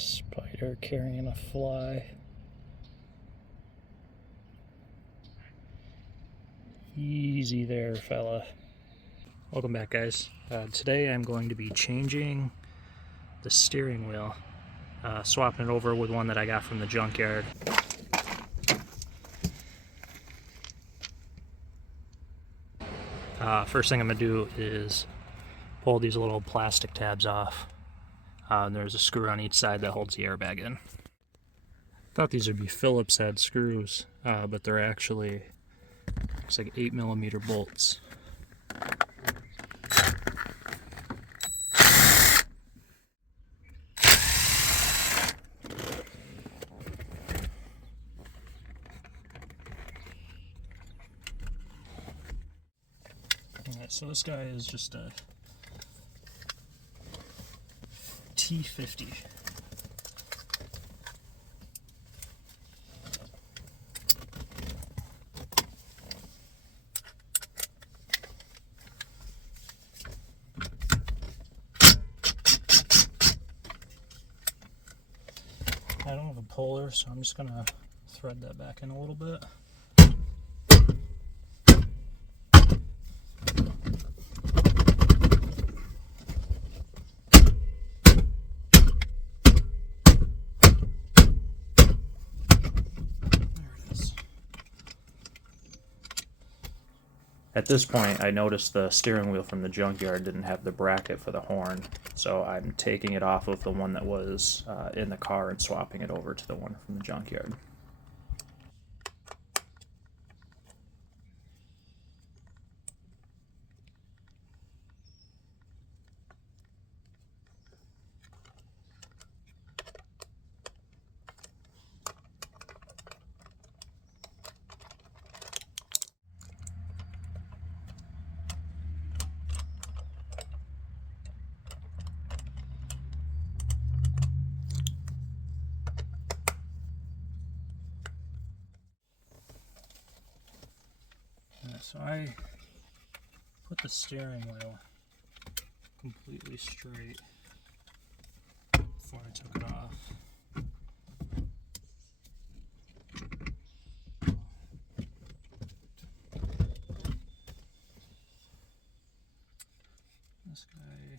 Spider carrying a fly. Easy there, fella. Welcome back, guys. Today I'm going to be changing the steering wheel, swapping it over with one that I got from the junkyard. First thing I'm going to do is pull these little plastic tabs off. There's a screw on each side that holds the airbag in. Thought these would be Phillips head screws, but they're actually, looks like 8mm bolts. Alright, so this guy is just a T50. I don't have a puller, so I'm just going to thread that back in a little bit. At this point, I noticed the steering wheel from the junkyard didn't have the bracket for the horn, so I'm taking it off of the one that was in the car and swapping it over to the one from the junkyard. So I put the steering wheel completely straight before I took it off. This guy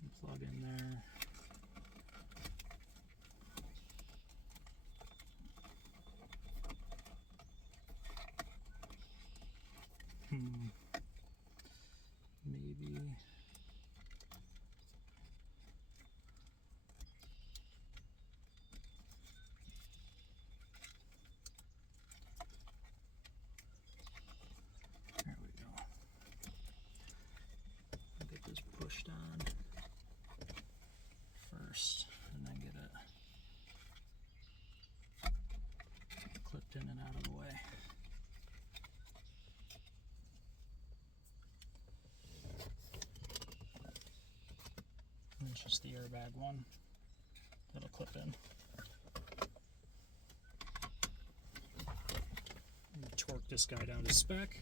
can plug in there. Maybe. There we go. I'll get this pushed on first and then get it clipped in and out of the way. It's just the airbag one that'll clip in. Torque this guy down to spec.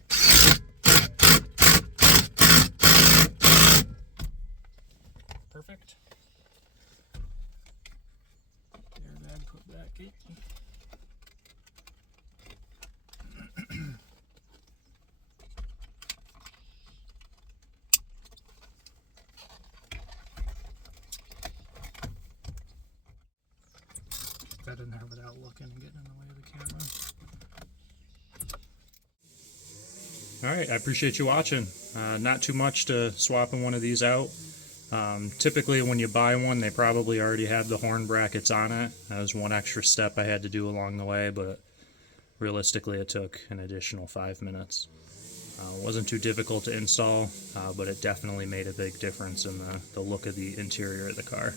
Perfect. Airbag put back in. That didn't have it out looking and getting in the way of the camera. Alright, I appreciate you watching. Not too much to swapping one of these out. Typically when you buy one, they probably already have the horn brackets on it. That was one extra step I had to do along the way, but realistically it took an additional 5 minutes. It wasn't too difficult to install, but it definitely made a big difference in the look of the interior of the car.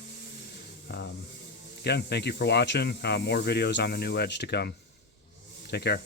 Again, thank you for watching. More videos on the new Edge to come. Take care.